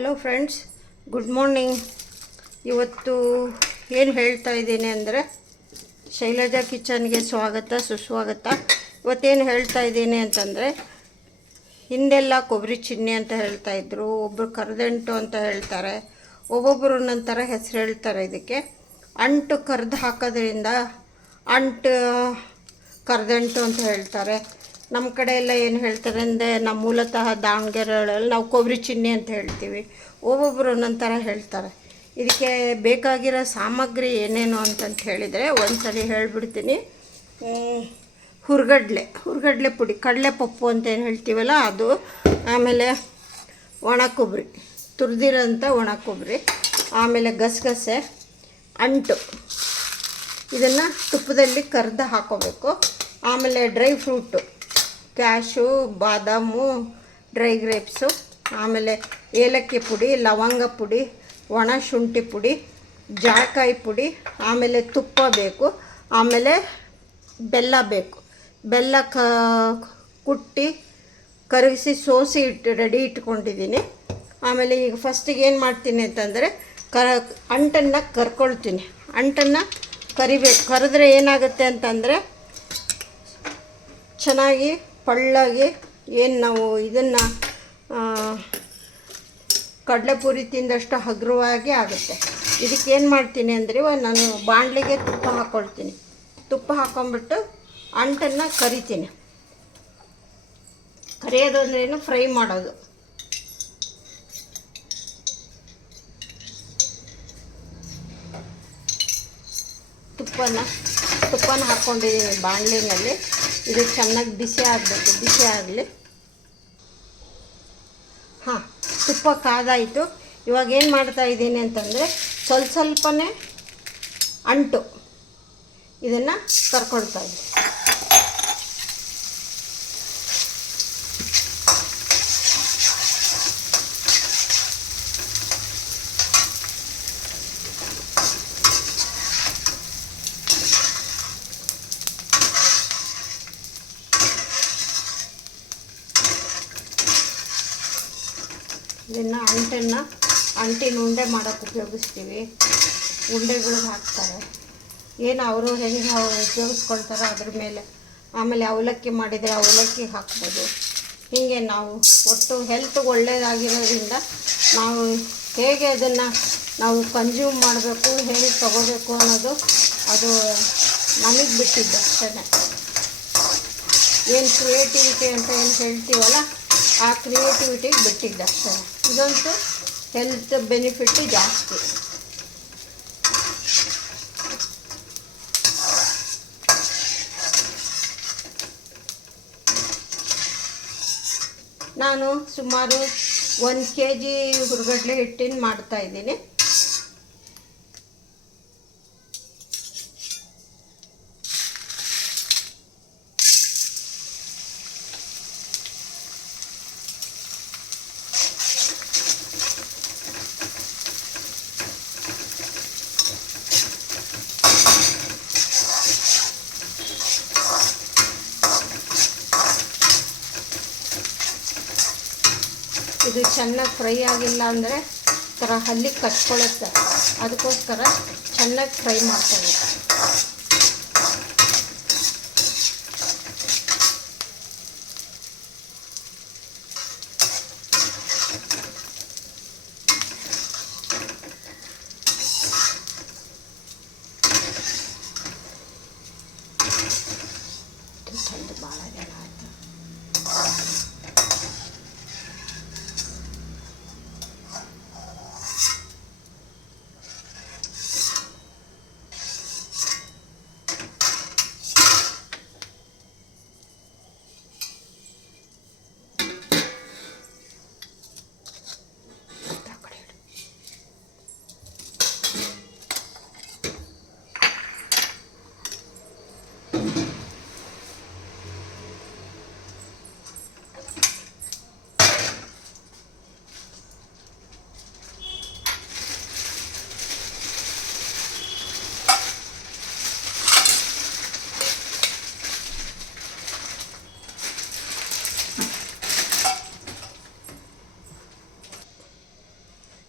Hello friends, good morning. ಇವತ್ತು ಏನು ಹೇಳ್ತಾ ಇದ್ದೀನಿ ಅಂದರೆ, ಶೈಲಜಾ ಕಿಚನ್ಗೆ ಸ್ವಾಗತ ಸುಸ್ವಾಗತ. ಇವತ್ತೇನು ಹೇಳ್ತಾ ಇದ್ದೀನಿ ಅಂತಂದರೆ, ಹಿಂದೆಲ್ಲ ಕೊಬ್ಬರಿ ಚಿನ್ನಿ ಅಂತ ಹೇಳ್ತಾಯಿದ್ರು, ಒಬ್ಬರು ಕರದಂಟು ಅಂತ ಹೇಳ್ತಾರೆ, ಒಬ್ಬೊಬ್ಬರು ಒಂದೊಂದು ಥರ ಹೆಸರು ಹೇಳ್ತಾರೆ. ಇದಕ್ಕೆ ಅಂಟು ಕರೆದು ಹಾಕೋದ್ರಿಂದ ಅಂಟು ಕರದಂಟು ಅಂತ ಹೇಳ್ತಾರೆ. ನಮ್ಮ ಕಡೆ ಎಲ್ಲ ಏನು ಹೇಳ್ತಾರೆ ಅಂದರೆ, ನಮ್ಮ ಮೂಲತಃ ದಾವಣಗೆರೆಯಲ್ಲಿ ನಾವು ಕೊಬ್ಬರಿ ಚಿನ್ನಿ ಅಂತ ಹೇಳ್ತೀವಿ. ಒಬ್ಬೊಬ್ಬರು ಒಂದೊಂದು ಥರ ಹೇಳ್ತಾರೆ. ಇದಕ್ಕೆ ಬೇಕಾಗಿರೋ ಸಾಮಗ್ರಿ ಏನೇನು ಅಂತಂತ ಹೇಳಿದರೆ ಒಂದ್ಸಲಿ ಹೇಳಿಬಿಡ್ತೀನಿ. ಹುರ್ಗಡ್ಲೆ ಪುಡಿ, ಕಡಲೆಪಪ್ಪು ಅಂತ ಏನು ಹೇಳ್ತೀವಲ್ಲ ಅದು, ಆಮೇಲೆ ಒಣ ಕೊಬ್ಬರಿ, ತುರಿದಿರೋಂಥ ಒಣ ಕೊಬ್ಬರಿ, ಆಮೇಲೆ ಗಸಗಸೆ, ಅಂಟು, ಇದನ್ನು ತುಪ್ಪದಲ್ಲಿ ಕರೆದು ಹಾಕೋಬೇಕು. ಆಮೇಲೆ ಡ್ರೈ ಫ್ರೂಟು, ಕ್ಯಾಶು, ಬಾದಾಮು, ಡ್ರೈ ಗ್ರೇಪ್ಸು, ಆಮೇಲೆ ಏಲಕ್ಕಿ ಪುಡಿ, ಲವಂಗ ಪುಡಿ, ಒಣ ಶುಂಠಿ ಪುಡಿ, ಜಾಕಾಯಿ ಪುಡಿ, ಆಮೇಲೆ ತುಪ್ಪ ಬೇಕು, ಆಮೇಲೆ ಬೆಲ್ಲ ಬೇಕು. ಬೆಲ್ಲ ಕುಟ್ಟಿ ಕರಗಿಸಿ ಸೋಸಿ ರೆಡಿ ಇಟ್ಕೊಂಡಿದ್ದೀನಿ. ಆಮೇಲೆ ಈಗ ಫಸ್ಟಿಗೆ ಏನು ಮಾಡ್ತೀನಿ ಅಂತಂದರೆ, ಅಂಟನ್ನು ಕರ್ಕೊಳ್ತೀನಿ. ಅಂಟನ್ನು ಕರಿಬೇಕು. ಕರೆದ್ರೆ ಏನಾಗುತ್ತೆ ಅಂತಂದರೆ ಚೆನ್ನಾಗಿ ಪಳ್ಳಾಗಿ, ಏನು ನಾವು ಇದನ್ನು ಕಡಲೆಪುರಿ ತಿಂದಷ್ಟು ಹಗುರವಾಗಿ ಆಗುತ್ತೆ. ಇದಕ್ಕೆ ಏನು ಮಾಡ್ತೀನಿ ಅಂದರೆ, ನಾನು ಬಾಣಲಿಗೆ ತುಪ್ಪ ಹಾಕ್ಕೊಳ್ತೀನಿ. ತುಪ್ಪ ಹಾಕ್ಕೊಂಬಿಟ್ಟು ಅಂಟನ್ನು ಕರಿತೀನಿ. ಕರಿಯೋದು ಅಂದ್ರೇನು, ಫ್ರೈ ಮಾಡೋದು. ತುಪ್ಪನ ಹಾಕ್ಕೊಂಡಿದ್ದೀನಿ ಬಾಣಲಿನಲ್ಲಿ. ಇದು ಚೆನ್ನಾಗಿ ಬಿಸಿ ಆಗಲಿ. ಹಾಂ, ತುಪ್ಪ ಕಾದಾಯಿತು. ಇವಾಗ ಏನು ಮಾಡ್ತಾ ಇದ್ದೀನಿ ಅಂತಂದರೆ, ಸ್ವಲ್ಪನೇ ಅಂಟು ಇದನ್ನು ಕರ್ಕೊಳ್ತಾ ಇದ್ದೀನಿ. ಇದನ್ನು ಅಂಟಿನ ಉಂಡೆ ಮಾಡೋಕ್ಕೆ ಉಪಯೋಗಿಸ್ತೀವಿ. ಉಂಡೆಗಳಿಗೆ ಹಾಕ್ತಾರೆ. ಏನು ಅವರು ಹೆಂಗೆ ಉಪಯೋಗಿಸ್ಕೊಳ್ತಾರೋ ಅದ್ರ ಮೇಲೆ. ಆಮೇಲೆ ಅವಲಕ್ಕಿ ಮಾಡಿದರೆ ಅವಲಕ್ಕಿ ಹಾಕ್ಬೋದು. ಹೀಗೆ ನಾವು ಒಟ್ಟು ಹೆಲ್ತ್ಗೆ ಒಳ್ಳೆಯದಾಗಿರೋದ್ರಿಂದ ನಾವು ಹೇಗೆ ಅದನ್ನು ನಾವು ಕನ್ಸ್ಯೂಮ್ ಮಾಡಬೇಕು, ಹೇಗೆ ತಗೋಬೇಕು ಅನ್ನೋದು ಅದು ನಮಗೆ ಬಿಟ್ಟಿದ್ದು ಅಷ್ಟೇ. ಏನು ಕ್ರಿಯೇಟಿವಿಟಿ ಅಂತ ಏನು ಹೇಳ್ತೀವಲ್ಲ, ಆ ಕ್ರಿಯೇಟಿವಿಟಿಗೆ ಬಿಟ್ಟಿದ್ದು ಅಷ್ಟೇ. ಇದಂತೂ ಹೆಲ್ತ್ ಬೆನಿಫಿಟ್ಟು ಜಾಸ್ತಿ. ನಾನು ಸುಮಾರು 1 kg ಹುರ್ಗಡ್ಲೆ ಹಿಟ್ಟಿನ ಮಾಡ್ತಾಯಿದ್ದೀನಿ. ಇದು ಚೆನ್ನಾಗಿ ಫ್ರೈ ಆಗಿಲ್ಲ ಅಂದರೆ ಥರ ಹಲ್ಲಿಗೆ ಕಚ್ಕೊಳ್ಳುತ್ತೆ. ಅದಕ್ಕೋಸ್ಕರ ಚೆನ್ನಾಗಿ ಫ್ರೈ ಮಾಡ್ಕೋಬೇಕು. ಭಾಳ ಜನ ಆಯಿತು.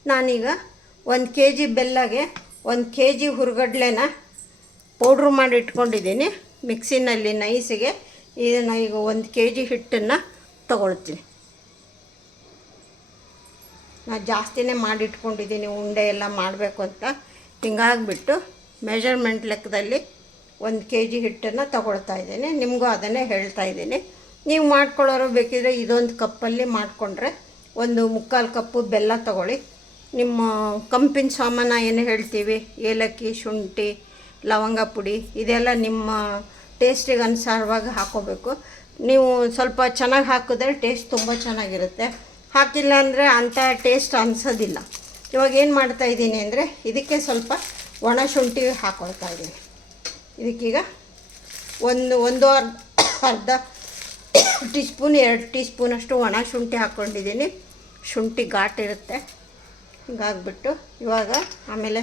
ನಾನೀಗ 1 ಕೆ ಜಿ ಬೆಲ್ಲಗೆ 1 ಕೆ ಜಿ ಹುರ್ಗಡ್ಲೆನ ಪೌಡ್ರ್ ಮಾಡಿ ಇಟ್ಕೊಂಡಿದ್ದೀನಿ ಮಿಕ್ಸಿನಲ್ಲಿ ನೈಸಿಗೆ. ಇದನ್ನು ಈಗ 1 ಕೆ ಜಿ ಹಿಟ್ಟನ್ನು ತಗೊಳ್ತೀನಿ. ನಾನು ಜಾಸ್ತಿನೇ ಮಾಡಿಟ್ಕೊಂಡಿದ್ದೀನಿ ಉಂಡೆ ಎಲ್ಲ ಮಾಡಬೇಕು ಅಂತ. ಹಿಂಗಾಗಿಬಿಟ್ಟು ಮೆಜರ್ಮೆಂಟ್ ಲೆಕ್ಕದಲ್ಲಿ 1 ಕೆ ಜಿ ಹಿಟ್ಟನ್ನು ತಗೊಳ್ತಾ ಇದ್ದೀನಿ. ನಿಮಗೂ ಅದನ್ನೇ ಹೇಳ್ತಾ ಇದ್ದೀನಿ. ನೀವು ಮಾಡ್ಕೊಳ್ಳೋರು ಬೇಕಿದ್ರೆ ಇದೊಂದು ಕಪ್ಪಲ್ಲಿ ಮಾಡಿಕೊಂಡ್ರೆ 1/4 ಕಪ್ಪು ಬೆಲ್ಲ ತಗೊಳ್ಳಿ. ನಿಮ್ಮ ಕಂಪಿನ ಸಾಮಾನು ಏನು ಹೇಳ್ತೀವಿ, ಏಲಕ್ಕಿ, ಶುಂಠಿ, ಲವಂಗ ಪುಡಿ, ಇದೆಲ್ಲ ನಿಮ್ಮ ಟೇಸ್ಟಿಗೆ ಅನುಸಾರವಾಗಿ ಹಾಕ್ಕೋಬೇಕು. ನೀವು ಸ್ವಲ್ಪ ಚೆನ್ನಾಗಿ ಹಾಕಿದ್ರೆ ಟೇಸ್ಟ್ ತುಂಬ ಚೆನ್ನಾಗಿರುತ್ತೆ. ಹಾಕಿಲ್ಲ ಅಂದರೆ ಅಂಥ ಟೇಸ್ಟ್ ಅನಿಸೋದಿಲ್ಲ. ಇವಾಗ ಏನು ಮಾಡ್ತಾಯಿದ್ದೀನಿ ಅಂದರೆ ಇದಕ್ಕೆ ಸ್ವಲ್ಪ ಒಣ ಶುಂಠಿ ಹಾಕ್ಕೊಳ್ತಾ ಇದ್ದೀನಿ. ಇದಕ್ಕೀಗ ಒಂದು ಅರ್ಧ ಟೀ ಸ್ಪೂನ್ 2 ಟೀ ಸ್ಪೂನಷ್ಟು ಒಣ ಶುಂಠಿ ಹಾಕ್ಕೊಂಡಿದ್ದೀನಿ. ಶುಂಠಿ ಘಾಟಿರುತ್ತೆ. ಹಿಂಗಾಗ್ಬಿಟ್ಟು ಇವಾಗ ಆಮೇಲೆ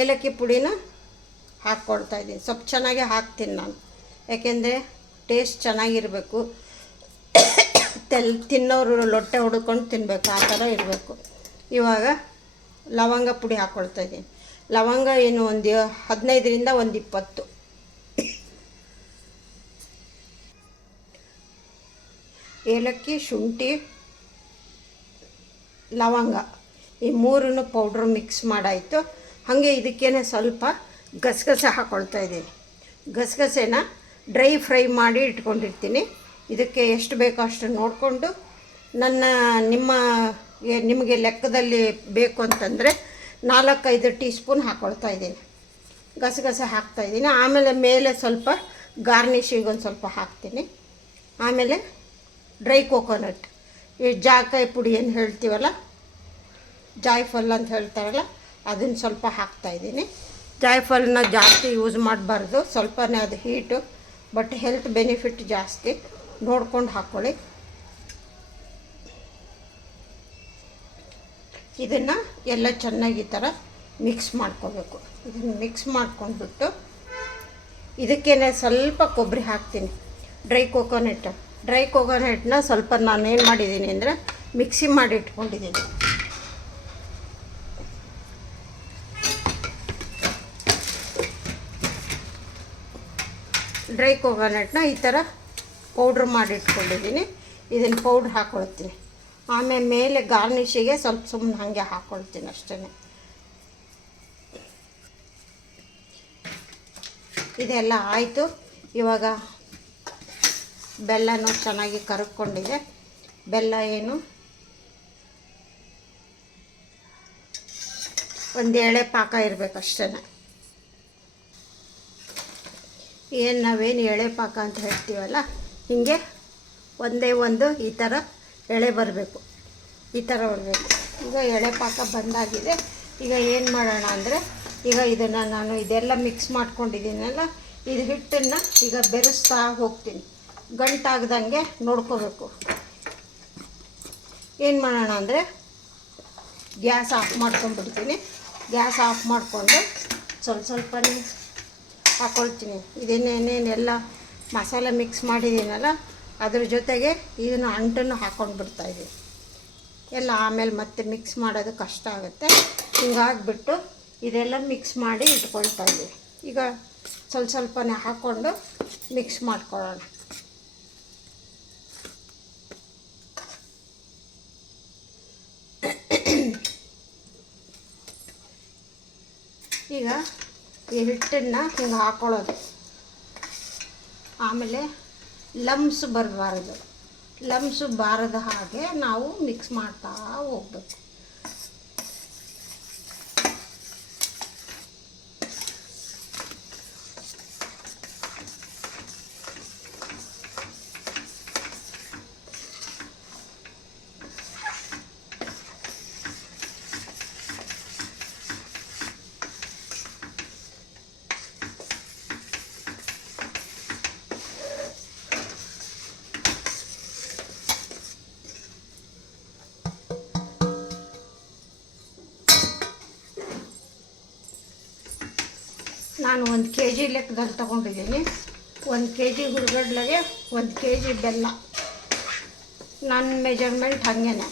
ಏಲಕ್ಕಿ ಪುಡಿನ ಹಾಕ್ಕೊಳ್ತಾಯಿದ್ದೀನಿ. ಸ್ವಲ್ಪ ಚೆನ್ನಾಗಿ ಹಾಕ್ತೀನಿ ನಾನು, ಯಾಕೆಂದರೆ ಟೇಸ್ಟ್ ಚೆನ್ನಾಗಿರಬೇಕು. ತಿನ್ನೋರು ಲೊಟ್ಟೆ ಹೊಡ್ಕೊಂಡು ತಿನ್ನಬೇಕು, ಆ ಥರ ಇರಬೇಕು. ಇವಾಗ ಲವಂಗ ಪುಡಿ ಹಾಕ್ಕೊಳ್ತಾಯಿದ್ದೀನಿ. ಲವಂಗ ಏನು ಒಂದು 15ರಿಂದ 20. ಏಲಕ್ಕಿ, ಶುಂಠಿ, ಲವಂಗ ಈ 3 ಪೌಡ್ರ್ ಮಿಕ್ಸ್ ಮಾಡಾಯಿತು. ಹಾಗೆ ಇದಕ್ಕೇನೆ ಸ್ವಲ್ಪ ಗಸಗಸೆ ಹಾಕ್ಕೊಳ್ತಾ ಇದ್ದೀನಿ. ಗಸಗಸೆನ ಡ್ರೈ ಫ್ರೈ ಮಾಡಿ ಇಟ್ಕೊಂಡಿರ್ತೀನಿ. ಇದಕ್ಕೆ ಎಷ್ಟು ಬೇಕೋ ಅಷ್ಟು ನೋಡಿಕೊಂಡು ನಿಮಗೆ ಲೆಕ್ಕದಲ್ಲಿ ಬೇಕು ಅಂತಂದರೆ 4-5 ಟೀ ಸ್ಪೂನ್ ಹಾಕ್ಕೊಳ್ತಾ ಇದ್ದೀನಿ. ಗಸಗಸೆ ಹಾಕ್ತಾಯಿದ್ದೀನಿ. ಆಮೇಲೆ ಮೇಲೆ ಸ್ವಲ್ಪ ಗಾರ್ನಿಷಿಗೆ ಒಂದು ಸ್ವಲ್ಪ ಹಾಕ್ತೀನಿ. ಆಮೇಲೆ ಡ್ರೈ ಕೋಕೋನಟ್, ಈ ಜಾಕಾಯಿ ಪುಡಿ ಏನು ಹೇಳ್ತೀವಲ್ಲ, ಜಾಯ್ಫಲ್ ಅಂತ ಹೇಳ್ತಾರಲ್ಲ, ಅದನ್ನು ಸ್ವಲ್ಪ ಹಾಕ್ತಾಯಿದ್ದೀನಿ. ಜಾಯ್ಫಲ್ನ ಜಾಸ್ತಿ ಯೂಸ್ ಮಾಡಬಾರ್ದು, ಸ್ವಲ್ಪನೇ ಅದು ಹೀಟು, ಬಟ್ ಹೆಲ್ತ್ ಬೆನಿಫಿಟ್ ಜಾಸ್ತಿ, ನೋಡ್ಕೊಂಡು ಹಾಕ್ಕೊಳ್ಳಿ. ಇದನ್ನು ಎಲ್ಲ ಚೆನ್ನಾಗಿ ಈ ಥರ ಮಿಕ್ಸ್ ಮಾಡ್ಕೋಬೇಕು. ಇದನ್ನು ಮಿಕ್ಸ್ ಮಾಡ್ಕೊಂಡ್ಬಿಟ್ಟು ಇದಕ್ಕೇನೆ ಸ್ವಲ್ಪ ಕೊಬ್ಬರಿ ಹಾಕ್ತೀನಿ. ಡ್ರೈ ಕೋಕೋನಟ್ನ ಸ್ವಲ್ಪ ನಾನು ಏನು ಮಾಡಿದ್ದೀನಿ ಅಂದರೆ ಮಿಕ್ಸಿ ಮಾಡಿ ಇಟ್ಕೊಂಡಿದ್ದೀನಿ. ಡ್ರೈ ಕೋಕೋನಟ್ನ ಈ ಥರ ಪೌಡ್ರ್ ಮಾಡಿ ಇಟ್ಕೊಂಡಿದ್ದೀನಿ. ಇದನ್ನು ಪೌಡ್ರ್ ಹಾಕ್ಕೊಳ್ತೀನಿ. ಆಮೇಲೆ ಮೇಲೆ ಗಾರ್ನಿಷಿಗೆ ಸ್ವಲ್ಪ ಸುಮ್ಮನೆ ಹಾಗೆ ಹಾಕ್ಕೊಳ್ತೀನಿ ಅಷ್ಟೇ. ಇದೆಲ್ಲ ಆಯಿತು. ಇವಾಗ ಬೆಲ್ಲನೂ ಚೆನ್ನಾಗಿ ಕರಗ್ಕೊಂಡಿದೆ. ಬೆಲ್ಲ ಏನು ಒಂದು ಎಳೆ ಪಾಕ ಇರಬೇಕು ಅಷ್ಟೇ. ನಾವೇನು ಎಳೆ ಪಾಕ ಅಂತ ಹೇಳ್ತೀವಲ್ಲ, ಹೀಗೆ ಒಂದೇ ಒಂದು ಈ ಥರ ಎಳೆ ಬರಬೇಕು. ಈಗ ಎಳೆ ಪಾಕ ಬಂದಾಗಿದೆ. ಈಗ ಏನು ಮಾಡೋಣ ಅಂದರೆ ಈಗ ಇದನ್ನು ನಾನು ಇದೆಲ್ಲ ಮಿಕ್ಸ್ ಮಾಡ್ಕೊಂಡಿದ್ದೀನಲ್ಲ, ಇದು ಹಿಟ್ಟನ್ನು ಈಗ ಬೆರೆಸ್ತಾ ಹೋಗ್ತೀನಿ. ಗಂಟಾಗ್ದಂಗೆ ನೋಡ್ಕೋಬೇಕು. ಏನು ಮಾಡೋಣ ಅಂದರೆ ಗ್ಯಾಸ್ ಆಫ್ ಮಾಡ್ಕೊಂಡ್ಬಿಡ್ತೀನಿ. ಗ್ಯಾಸ್ ಆಫ್ ಮಾಡಿಕೊಂಡು ಸ್ವಲ್ಪನೇ ಹಾಕ್ಕೊಳ್ತೀನಿ. ಇದನ್ನೇನೆಲ್ಲ ಮಸಾಲೆ ಮಿಕ್ಸ್ ಮಾಡಿದ್ದೀನಲ್ಲ, ಅದ್ರ ಜೊತೆಗೆ ಇದನ್ನು ಅಂಟನ್ನು ಹಾಕ್ಕೊಂಡು ಬಿಡ್ತಾಯಿದ್ದೀನಿ. ಎಲ್ಲ ಆಮೇಲೆ ಮತ್ತೆ ಮಿಕ್ಸ್ ಮಾಡೋದು ಕಷ್ಟ ಆಗುತ್ತೆ. ಹಿಂಗಾಗಿಬಿಟ್ಟು ಇದೆಲ್ಲ ಮಿಕ್ಸ್ ಮಾಡಿ ಇಟ್ಕೊಳ್ತಾ ಇದ್ದೀವಿ. ಈಗ ಸ್ವಲ್ಪನೇ ಹಾಕ್ಕೊಂಡು ಮಿಕ್ಸ್ ಮಾಡ್ಕೊಳ್ಳೋಣ. ಈಗ ಈ ಹಿಟ್ಟನ್ನು ಹಿಂಗೆ ಹಾಕ್ಕೊಳ್ಳೋದು. ಆಮೇಲೆ ಲಮ್ಸ್ ಬಾರದ ಹಾಗೆ ನಾವು ಮಿಕ್ಸ್ ಮಾಡ್ತಾ ಹೋಗ್ಬೇಕು. ನಾನು 1 ಕೆ ಜಿ ಲೆಕ್ಕದಲ್ಲಿ ತೊಗೊಂಡಿದ್ದೀನಿ. 1 ಕೆ ಜಿ ಹುರ್ಗಡ್ಲೆಗೆ 1 ಕೆ ಜಿ ಬೆಲ್ಲ. ನನ್ನ ಮೆಜರ್ಮೆಂಟ್ ಹಾಗೇನೆ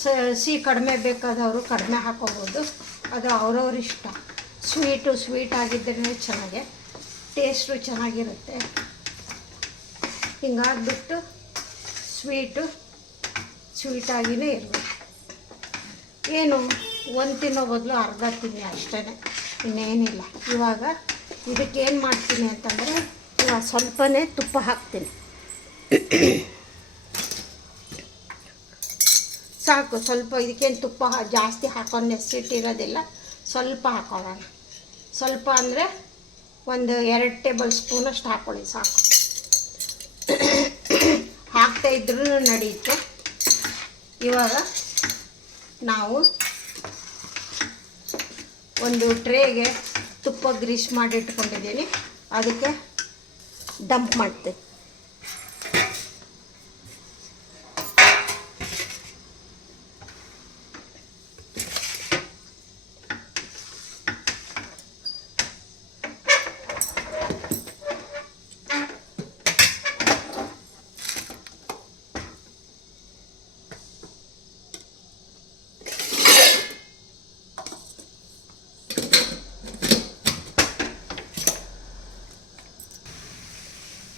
ಸಿಹಿ ಕಡಿಮೆ ಬೇಕಾದವರು ಕಡಿಮೆ ಹಾಕೋಬೋದು, ಅದು ಅವ್ರವ್ರ ಇಷ್ಟ. ಸ್ವೀಟ್ ಆಗಿದ್ದರೆ ಚೆನ್ನಾಗೆ, ಟೇಸ್ಟು ಚೆನ್ನಾಗಿರುತ್ತೆ. ಹಿಂಗಾಗ್ಬಿಟ್ಟು ಸ್ವೀಟಾಗಿಯೇ ಇರಬೇಕು. ಏನು ಒಂದು ತಿನ್ನೋ ಬದಲು ಅರ್ಧ ತಿನ್ನಿ ಅಷ್ಟೇ, ಇನ್ನೇನಿಲ್ಲ. ಇವಾಗ ಇದಕ್ಕೇನು ಮಾಡ್ತೀನಿ ಅಂತಂದರೆ, ಇವಾಗ ಸ್ವಲ್ಪನೇ ತುಪ್ಪ ಹಾಕ್ತೀನಿ. ಸಾಕು, ಸ್ವಲ್ಪ. ಇದಕ್ಕೇನು ತುಪ್ಪ ಜಾಸ್ತಿ ಹಾಕೋ ನೆಸಿಟಿ ಇರೋದಿಲ್ಲ, ಸ್ವಲ್ಪ ಹಾಕೊಳ್ಳೋಣ. ಸ್ವಲ್ಪ ಅಂದರೆ ಒಂದು 2 ಟೇಬಲ್ ಸ್ಪೂನಷ್ಟು ಹಾಕ್ಕೊಳ್ಳಿ ಸಾಕು. ಹಾಕ್ತಾಯಿದ್ರೂ ನಡೆಯುತ್ತೆ. ಇವಾಗ ನಾವು ಒಂದು ಟ್ರೇಗೆ ತುಪ್ಪ ಗ್ರೀಸ್ ಮಾಡಿ ಇಟ್ಕೊಂಡಿದ್ದೀನಿ, ಅದಕ್ಕೆ ಡಂಪ್ ಮಾಡ್ತೀನಿ.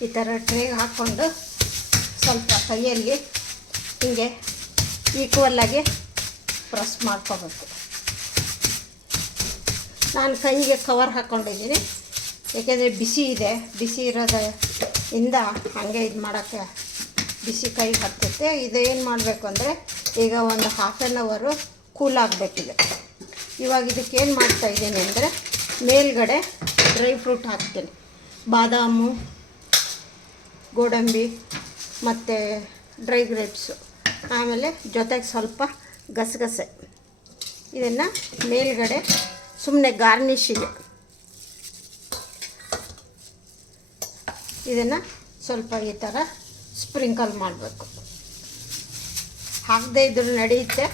ಈ ಥರ ಟ್ರೇಗೆ ಹಾಕ್ಕೊಂಡು ಸ್ವಲ್ಪ ಕೈಯಲ್ಲಿ ಹೀಗೆ ಈಕ್ವಲ್ಲಾಗಿ ಪ್ರೆಸ್ ಮಾಡ್ಕೋಬೇಕು. ನಾನು ಕೈಗೆ ಕವರ್ ಹಾಕ್ಕೊಂಡಿದ್ದೀನಿ, ಏಕೆಂದರೆ ಬಿಸಿ ಇದೆ. ಬಿಸಿ ಇರೋದ್ರಿಂದ ಹಾಗೆ ಇದು ಮಾಡೋಕ್ಕೆ ಬಿಸಿ ಕೈಗೆ ಹತ್ತುತ್ತೆ. ಇದೇನು ಮಾಡಬೇಕು ಅಂದರೆ, ಈಗ ಒಂದು 1/2 ಅವರ್ ಕೂಲ್ ಆಗಬೇಕಿದೆ. ಇವಾಗ ಇದಕ್ಕೇನು ಮಾಡ್ತಾಯಿದ್ದೀನಿ ಅಂದರೆ, ಮೇಲ್ಗಡೆ ಡ್ರೈ ಫ್ರೂಟ್ ಹಾಕ್ತೀನಿ. ಬಾದಾಮು, ಗೋಡಂಬಿ ಮತ್ತು ಡ್ರೈ ಗ್ರೇಪ್ಸು, ಆಮೇಲೆ ಜೊತೆಗೆ ಸ್ವಲ್ಪ ಗಸಗಸೆ. ಇದನ್ನು ಮೇಲ್ಗಡೆ ಸುಮ್ಮನೆ ಗಾರ್ನಿಷಿಗೆ ಇದನ್ನು ಸ್ವಲ್ಪ ಈ ಥರ ಸ್ಪ್ರಿಂಕಲ್ ಮಾಡಬೇಕು. ಹಾಕದೇ ಇದ್ರೂ ನಡೆಯುತ್ತೆ,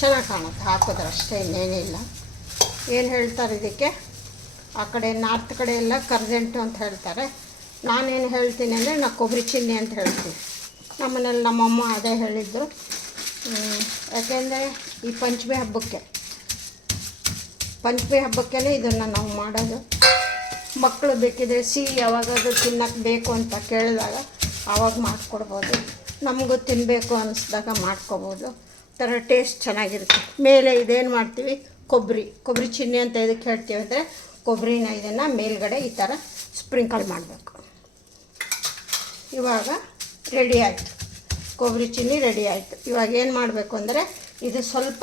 ಚೆನ್ನಾಗಿ ಕಾಣುತ್ತೆ ಹಾಕೋದ್ರೆ ಅಷ್ಟೇ, ಇನ್ನೇನಿಲ್ಲ. ಏನು ಹೇಳ್ತಾರೆ ಇದಕ್ಕೆ, ಆ ಕಡೆ ನಾರ್ತ್ ಕಡೆ ಎಲ್ಲ ಕರ್ಜೆಂಟು ಅಂತ ಹೇಳ್ತಾರೆ. ನಾನೇನು ಹೇಳ್ತೀನಿ ಅಂದರೆ, ನಾನು ಕೊಬ್ಬರಿ ಚಿನ್ನಿ ಅಂತ ಹೇಳ್ತೀನಿ. ನಮ್ಮನೇಲಿ ನಮ್ಮಮ್ಮ ಅದೇ ಹೇಳಿದ್ದು. ಯಾಕೆಂದರೆ ಈ ಪಂಚಮಿ ಹಬ್ಬಕ್ಕೆ ಇದನ್ನು ನಾವು ಮಾಡೋದು. ಮಕ್ಕಳು ಬೇಕಿದ್ರೆ ಸಿಹಿ ಯಾವಾಗಾದ್ರೂ ತಿನ್ನೋಕ್ಕೆ ಬೇಕು ಅಂತ ಕೇಳಿದಾಗ ಆವಾಗ ಮಾಡಿಕೊಡ್ಬೋದು. ನಮಗೂ ತಿನ್ನಬೇಕು ಅನ್ನಿಸ್ದಾಗ ಮಾಡ್ಕೊಬೋದು. ಥರ ಟೇಸ್ಟ್ ಚೆನ್ನಾಗಿರುತ್ತೆ. ಮೇಲೆ ಇದೇನು ಮಾಡ್ತೀವಿ, ಕೊಬ್ಬರಿ ಚಿನ್ನಿ ಅಂತ ಇದಕ್ಕೆ ಹೇಳ್ತೀವಿ ಅಂದರೆ, ಕೊಬ್ಬರಿನ ಇದನ್ನು ಮೇಲ್ಗಡೆ ಈ ಥರ ಸ್ಪ್ರಿಂಕಲ್ ಮಾಡಬೇಕು. ಇವಾಗ ರೆಡಿ ಆಯಿತು, ಕೊಬ್ಬರಿ ಚಿನ್ನಿ ರೆಡಿ ಆಯಿತು. ಇವಾಗ ಏನು ಮಾಡಬೇಕು ಅಂದರೆ, ಇದು ಸ್ವಲ್ಪ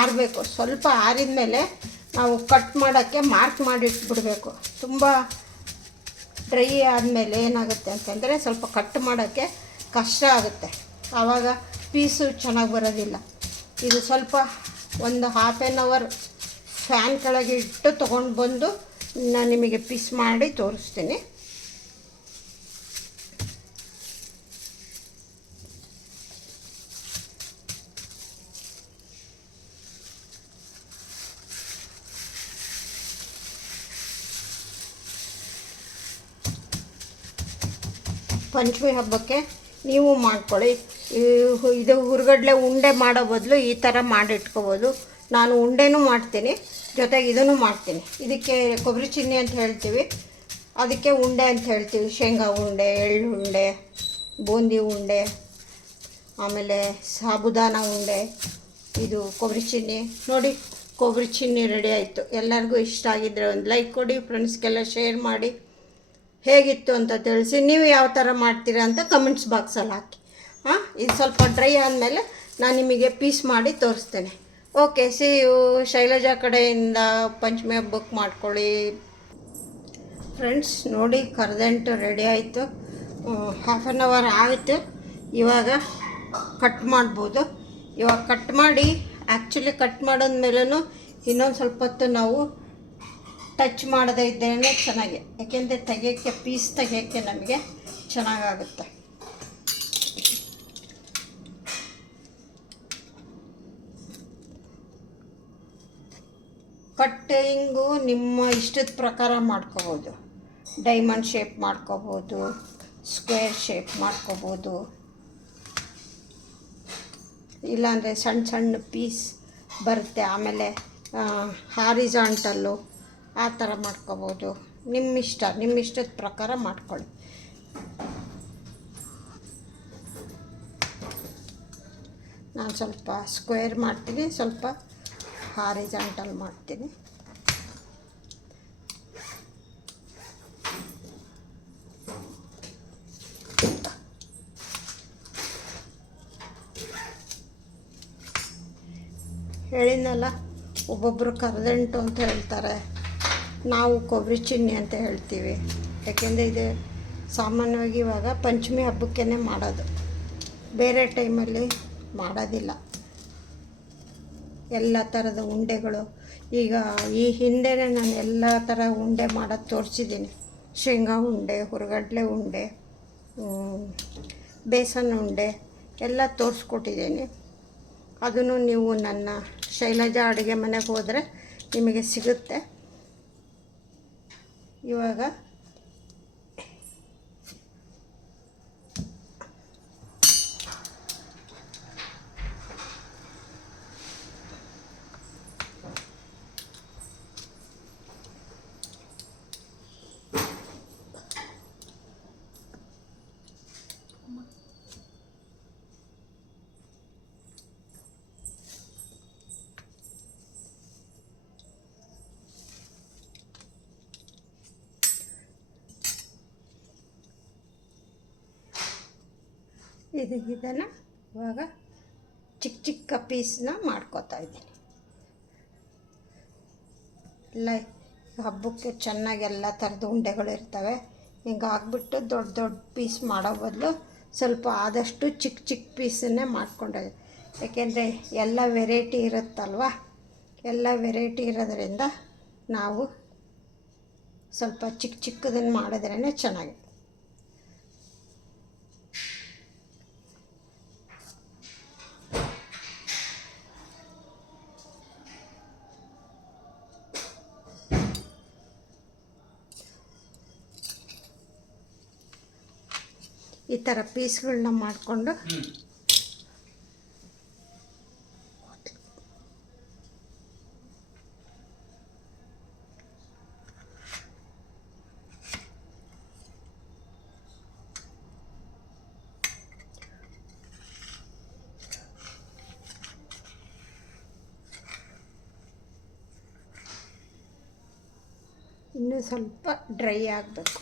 ಆರಬೇಕು. ಸ್ವಲ್ಪ ಆರಿದ ಮೇಲೆ ನಾವು ಕಟ್ ಮಾಡೋಕ್ಕೆ ಮಾರ್ಕ್ ಮಾಡಿಟ್ಬಿಡಬೇಕು. ತುಂಬ ಡ್ರೈ ಆದಮೇಲೆ ಏನಾಗುತ್ತೆ ಅಂತಂದರೆ, ಸ್ವಲ್ಪ ಕಟ್ ಮಾಡೋಕ್ಕೆ ಕಷ್ಟ ಆಗುತ್ತೆ, ಆವಾಗ ಪೀಸು ಚೆನ್ನಾಗಿ ಬರೋದಿಲ್ಲ. ಇದು ಸ್ವಲ್ಪ ಒಂದು 1/2 ಅವರ್ ಫ್ಯಾನ್ ಕೆಳಗೆ ಇಟ್ಟು ತೊಗೊಂಡು ಬಂದು ನಾನು ನಿಮಗೆ ಪೀಸ್ ಮಾಡಿ ತೋರಿಸ್ತೀನಿ. ಪಂಚಮಿ ಹಬ್ಬಕ್ಕೆ ನೀವು ಮಾಡ್ಕೊಳ್ಳಿ. ಇದು ಹುರ್ಗಡ್ಲೆ ಉಂಡೆ ಮಾಡೋ ಬದಲು ಈ ಥರ ಮಾಡಿಟ್ಕೋಬೋದು. ನಾನು ಉಂಡೆನೂ ಮಾಡ್ತೀನಿ, ಜೊತೆಗೆ ಇದನ್ನು ಮಾಡ್ತೀನಿ. ಇದಕ್ಕೆ ಕೊಬ್ಬರಿ ಚಿನ್ನಿ ಅಂತ ಹೇಳ್ತೀವಿ, ಅದಕ್ಕೆ ಉಂಡೆ ಅಂತ ಹೇಳ್ತೀವಿ. ಶೇಂಗಾ ಉಂಡೆ, ಎಳ್ಳು ಉಂಡೆ, ಬೂಂದಿ ಉಂಡೆ, ಆಮೇಲೆ ಸಾಬುದಾನ ಉಂಡೆ, ಇದು ಕೊಬ್ಬರಿ ಚಿನ್ನಿ. ನೋಡಿ, ಕೊಬ್ಬರಿ ಚಿನ್ನಿ ರೆಡಿ ಆಯಿತು. ಎಲ್ಲರಿಗೂ ಇಷ್ಟ ಆಗಿದ್ದರೆ ಒಂದು ಲೈಕ್ ಕೊಡಿ, ಫ್ರೆಂಡ್ಸ್ಗೆಲ್ಲ ಶೇರ್ ಮಾಡಿ. ಹೇಗಿತ್ತು ಅಂತ ತಿಳಿಸಿ. ನೀವು ಯಾವ ಥರ ಮಾಡ್ತೀರಾ ಅಂತ ಕಮೆಂಟ್ಸ್ ಬಾಕ್ಸಲ್ಲಿ ಹಾಕಿ. ಇದು ಸ್ವಲ್ಪ ಡ್ರೈ ಆದಮೇಲೆ ನಾನು ನಿಮಗೆ ಪೀಸ್ ಮಾಡಿ ತೋರಿಸ್ತೇನೆ. Okay, see you. ಶೈಲಜಾ ಕಡೆಯಿಂದ ಪಂಚಮಿ ಹಬ್ಬಕ್ಕೆ ಮಾಡ್ಕೊಳ್ಳಿ ಫ್ರೆಂಡ್ಸ್. ನೋಡಿ, ಕರ್ದಂಟು ರೆಡಿ ಆಯಿತು. 1/2 ಅವರ್ ಆಯಿತು. ಇವಾಗ ಕಟ್ ಮಾಡ್ಬೋದು. ಇವಾಗ ಕಟ್ ಮಾಡಿ, ಆ್ಯಕ್ಚುಲಿ ಕಟ್ ಮಾಡಿದ್ಮೇಲೂ ಇನ್ನೊಂದು ಸ್ವಲ್ಪ ಹೊತ್ತು ನಾವು ಟಚ್ ಮಾಡದೇ ಇದ್ದೇನೆ ಚೆನ್ನಾಗಿ, ಯಾಕೆಂದರೆ ತೆಗೆಯೋಕ್ಕೆ ಪೀಸ್ ತೆಗೆಯೋಕ್ಕೆ ನಮಗೆ ಚೆನ್ನಾಗಾಗುತ್ತೆ. ಕಟ್ಟಿಂಗು ನಿಮ್ಮ ಇಷ್ಟದ ಪ್ರಕಾರ ಮಾಡ್ಕೋಬೋದು. ಡೈಮಂಡ್ ಶೇಪ್ ಮಾಡ್ಕೋಬೋದು, ಸ್ಕ್ವೇರ್ ಶೇಪ್ ಮಾಡ್ಕೋಬೋದು. ಇಲ್ಲಾಂದರೆ ಸಣ್ಣ ಸಣ್ಣ ಪೀಸ್ ಬರುತ್ತೆ. ಆಮೇಲೆ ಹಾರಿಜಾಂಟಲ್ಲು ಆ ಥರ ಮಾಡ್ಕೋಬೋದು. ನಿಮ್ಮ ಇಷ್ಟದ ಪ್ರಕಾರ ಮಾಡ್ಕೊಳ್ಳಿ. ನಾನು ಸ್ವಲ್ಪ ಸ್ಕ್ವೇರ್ ಮಾಡ್ತೀನಿ, ಸ್ವಲ್ಪ ಹಾರಿಜಾಂಟಲ್ ಮಾಡ್ತೀನಿ. ಹೇಳಿದ್ನಲ್ಲ, ಒಬ್ಬೊಬ್ಬರು ಕರದಂಟು ಅಂತ ಹೇಳ್ತಾರೆ, ನಾವು ಕೊಬ್ಬರಿ ಚಿನ್ನಿ ಅಂತ ಹೇಳ್ತೀವಿ. ಯಾಕೆಂದರೆ ಇದು ಸಾಮಾನ್ಯವಾಗಿ ಇವಾಗ ಪಂಚಮಿ ಹಬ್ಬಕ್ಕೇ ಮಾಡೋದು, ಬೇರೆ ಟೈಮಲ್ಲಿ ಮಾಡೋದಿಲ್ಲ. ಎಲ್ಲ ಥರದ ಉಂಡೆಗಳು ಈಗ ಈ ಹಿಂದೆನೇ ನಾನು ಎಲ್ಲ ಥರ ಉಂಡೆ ಮಾಡೋದು ತೋರಿಸಿದ್ದೀನಿ. ಶೇಂಗಾ ಉಂಡೆ, ಹುರ್ಗಡ್ಲೆ ಉಂಡೆ, ಬೇಸನ್ ಉಂಡೆ ಎಲ್ಲ ತೋರಿಸ್ಕೊಟ್ಟಿದ್ದೀನಿ. ಅದನ್ನು ನೀವು ನನ್ನ ಶೈಲಜಾ ಅಡುಗೆ ಮನೆಗೆ ಹೋದರೆ ನಿಮಗೆ ಸಿಗುತ್ತೆ. ಇವಾಗ ಇದನ್ನು ಇವಾಗ ಚಿಕ್ಕ ಚಿಕ್ಕ ಪೀಸ್ನ ಮಾಡ್ಕೋತಾ ಇದ್ದೀನಿ. ಎಲ್ಲ ಹಬ್ಬಕ್ಕೆ ಚೆನ್ನಾಗಿ ಎಲ್ಲ ಥರದ ಉಂಡೆಗಳು ಇರ್ತವೆ. ಹಿಂಗೆ ಹಾಕ್ಬಿಟ್ಟು ದೊಡ್ಡ ದೊಡ್ಡ ಪೀಸ್ ಮಾಡೋ ಬದಲು ಸ್ವಲ್ಪ ಆದಷ್ಟು ಚಿಕ್ಕ ಚಿಕ್ಕ ಪೀಸನ್ನೇ ಮಾಡಿಕೊಂಡೆ. ಏಕೆಂದರೆ ಎಲ್ಲ ವೆರೈಟಿ ಇರುತ್ತಲ್ವ, ಎಲ್ಲ ವೆರೈಟಿ ಇರೋದ್ರಿಂದ ನಾವು ಸ್ವಲ್ಪ ಚಿಕ್ಕ ಚಿಕ್ಕದನ್ನು ಮಾಡಿದ್ರೇ ಚೆನ್ನಾಗಿ. ಈ ಥರ ಪೀಸ್ಗಳನ್ನ ಮಾಡಿಕೊಂಡು ಇನ್ನೂ ಸ್ವಲ್ಪ ಡ್ರೈ ಆಗಬೇಕು.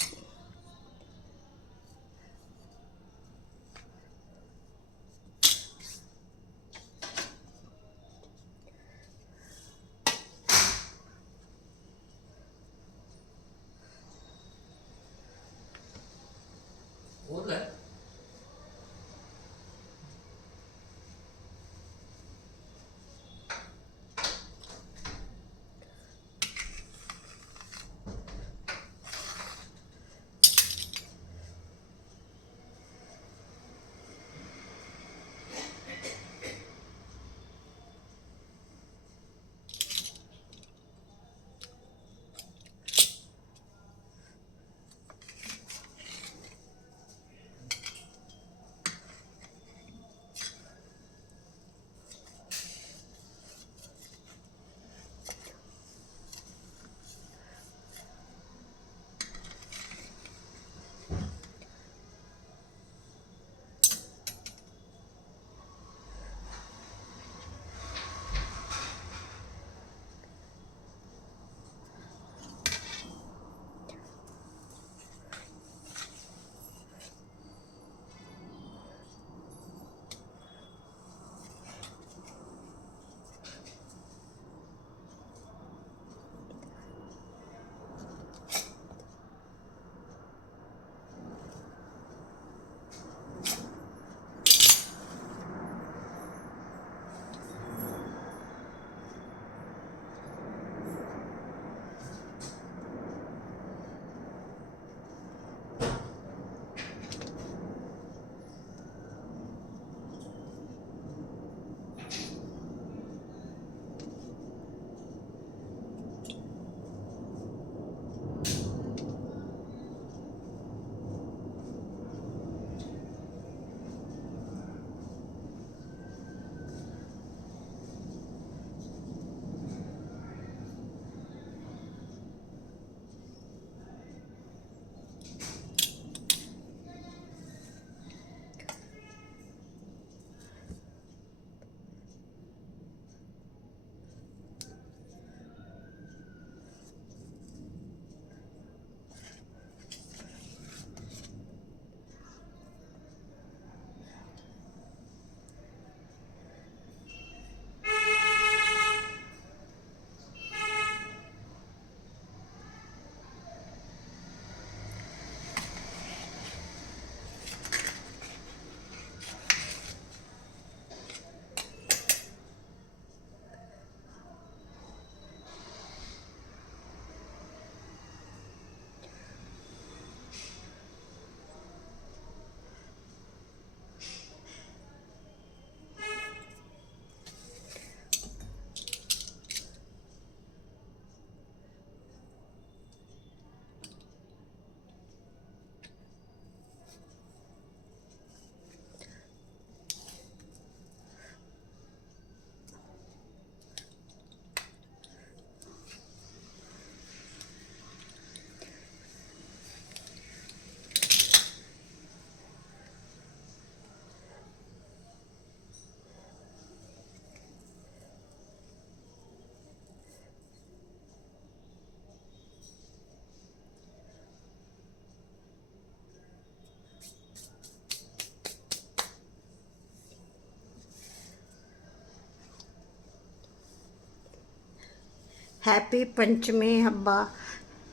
ಹ್ಯಾಪಿ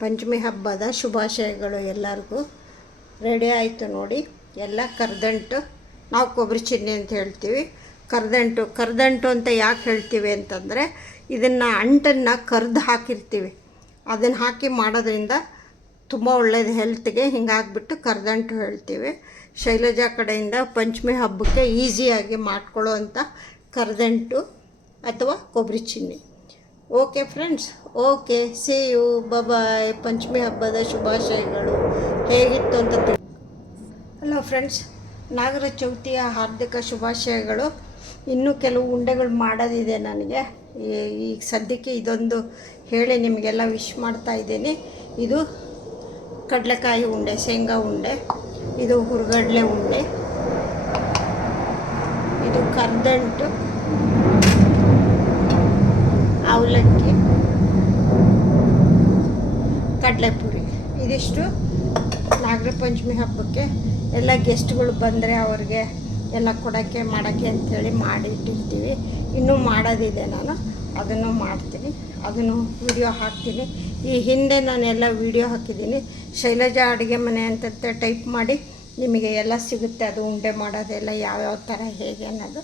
ಪಂಚಮಿ ಹಬ್ಬದ ಶುಭಾಶಯಗಳು ಎಲ್ಲರಿಗೂ. ರೆಡಿ ಆಯಿತು ನೋಡಿ, ಎಲ್ಲ ಕರ್ದಂಟು. ನಾವು ಕೊಬ್ಬರಿ ಚಿನ್ನಿ ಅಂತ ಹೇಳ್ತೀವಿ. ಕರ್ದಂಟು ಅಂತ ಯಾಕೆ ಹೇಳ್ತೀವಿ ಅಂತಂದರೆ, ಇದನ್ನು ಅಂಟನ್ನು ಕರ್ದು ಹಾಕಿರ್ತೀವಿ, ಅದನ್ನು ಹಾಕಿ ಮಾಡೋದ್ರಿಂದ ತುಂಬ ಒಳ್ಳೆಯದು ಹೆಲ್ತ್ಗೆ. ಹಿಂಗಾಗ್ಬಿಟ್ಟು ಕರ್ದಂಟು ಹೇಳ್ತೀವಿ. ಶೈಲಜಾ ಕಡೆಯಿಂದ ಪಂಚಮಿ ಹಬ್ಬಕ್ಕೆ ಈಸಿಯಾಗಿ ಮಾಡ್ಕೊಳ್ಳೋ ಅಂಥ ಕರ್ದಂಟು ಅಥವಾ ಕೊಬ್ಬರಿ ಚಿನ್ನಿ. Okay friends, okay, see you, bye. Panchami ಹಬ್ಬದ ಶುಭಾಶಯಗಳು. ಹೇಗಿತ್ತು ಅಂತ ಹಲೋ ಫ್ರೆಂಡ್ಸ್, ನಾಗರ ಚೌತಿಯ ಹಾರ್ದಿಕ ಶುಭಾಶಯಗಳು. ಇನ್ನೂ ಕೆಲವು ಉಂಡೆಗಳು ಮಾಡೋದಿದೆ ನನಗೆ. ಈಗ ಸದ್ಯಕ್ಕೆ ಇದೊಂದು ಹೇಳಿ ನಿಮಗೆಲ್ಲ ವಿಶ್ ಮಾಡ್ತಾ ಇದ್ದೀನಿ. ಇದು ಕಡಲೆಕಾಯಿ ಉಂಡೆ, ಶೇಂಗಾ ಉಂಡೆ, ಇದು ಹುರ್ಗಡ್ಲೆ ಉಂಡೆ, ಇದು ಕರ್ದಂಟು, ಅವಲಕ್ಕಿ, ಕಡಲೆಪುರಿ. ಇದಿಷ್ಟು ನಾಗರ ಪಂಚಮಿ ಹಬ್ಬಕ್ಕೆ ಎಲ್ಲ ಗೆಸ್ಟ್ಗಳು ಬಂದರೆ ಅವ್ರಿಗೆ ಎಲ್ಲ ಕೊಡೋಕ್ಕೆ ಮಾಡೋಕ್ಕೆ ಅಂಥೇಳಿ ಮಾಡಿಟ್ಟಿರ್ತೀವಿ. ಇನ್ನೂ ಮಾಡೋದಿದೆ, ನಾನು ಅದನ್ನು ಮಾಡ್ತೀನಿ, ಅದನ್ನು ವಿಡಿಯೋ ಹಾಕ್ತೀನಿ. ಈ ಹಿಂದೆ ನಾನೆಲ್ಲ ವಿಡಿಯೋ ಹಾಕಿದ್ದೀನಿ. ಶೈಲಜಾ ಅಡುಗೆ ಮನೆ ಅಂತ ಟೈಪ್ ಮಾಡಿ ನಿಮಗೆ ಎಲ್ಲ ಸಿಗುತ್ತೆ, ಅದು ಉಂಡೆ ಮಾಡೋದೆಲ್ಲ ಯಾವ್ಯಾವ ಥರ ಹೇಗೆ ಅನ್ನೋದು.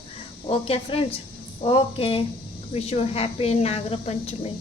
Okay friends, okay, wish you happy Nagara Panchami.